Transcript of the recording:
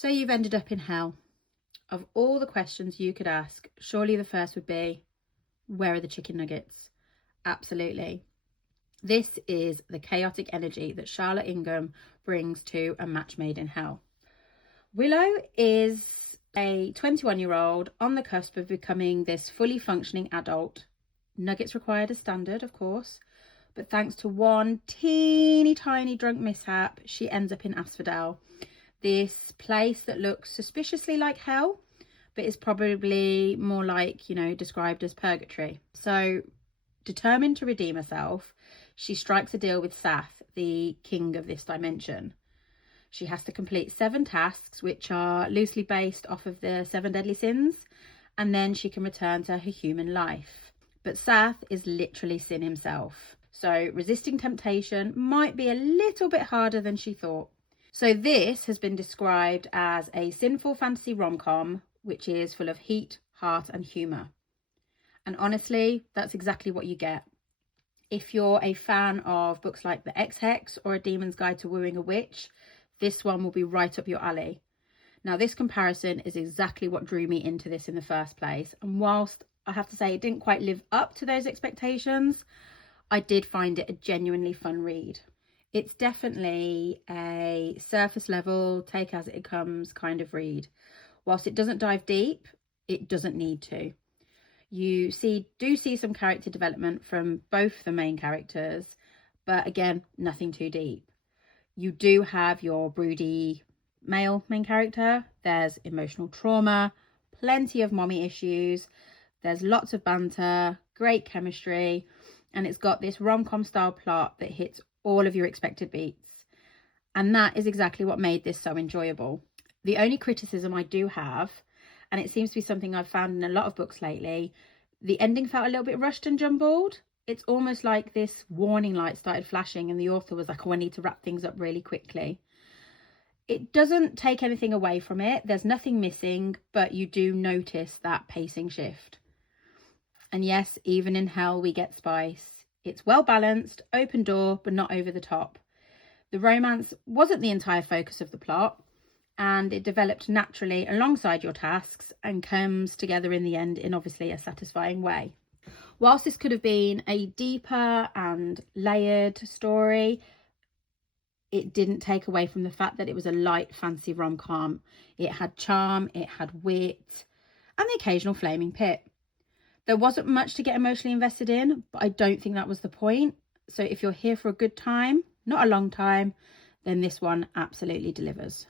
So you've ended up in hell. Of all the questions you could ask, surely the first would be, where are the chicken nuggets? Absolutely. This is the chaotic energy that Charlotte Ingham brings to A Match Made in Hell. Willow is a 21-year-old on the cusp of becoming this fully functioning adult. Nuggets required as standard, of course, but thanks to one teeny tiny drunk mishap, she ends up in Asphodel, this place that looks suspiciously like hell, but is probably more like, described as purgatory. So, determined to redeem herself, she strikes a deal with Sath, the king of this dimension. She has to complete 7 tasks, which are loosely based off of the 7 deadly sins, and then she can return to her human life. But Sath is literally sin himself, so resisting temptation might be a little bit harder than she thought. So this has been described as a sinful fantasy rom-com, which is full of heat, heart and humour. And honestly, that's exactly what you get. If you're a fan of books like The Ex-Hex or A Demon's Guide to Wooing a Witch, this one will be right up your alley. Now, this comparison is exactly what drew me into this in the first place. And whilst I have to say it didn't quite live up to those expectations, I did find it a genuinely fun read. It's definitely a surface level, take as it comes kind of read. Whilst it doesn't dive deep, it doesn't need to. You do see some character development from both the main characters, but again, nothing too deep. You do have your broody male main character. There's emotional trauma, plenty of mommy issues. There's lots of banter, great chemistry, and it's got this rom-com style plot that hits all of your expected beats. And that is exactly what made this so enjoyable. The only criticism I do have, and it seems to be something I've found in a lot of books lately, the ending felt a little bit rushed and jumbled. It's almost like this warning light started flashing and the author was like, oh, I need to wrap things up really quickly. It doesn't take anything away from it. There's nothing missing, but you do notice that pacing shift. And yes, even in hell we get spice. It's well balanced, open door, but not over the top. The romance wasn't the entire focus of the plot, and it developed naturally alongside your tasks and comes together in the end in obviously a satisfying way. Whilst this could have been a deeper and layered story, it didn't take away from the fact that it was a light fancy rom-com. It had charm, it had wit, and the occasional flaming pit. There wasn't much to get emotionally invested in, but I don't think that was the point. So if you're here for a good time, not a long time, then this one absolutely delivers.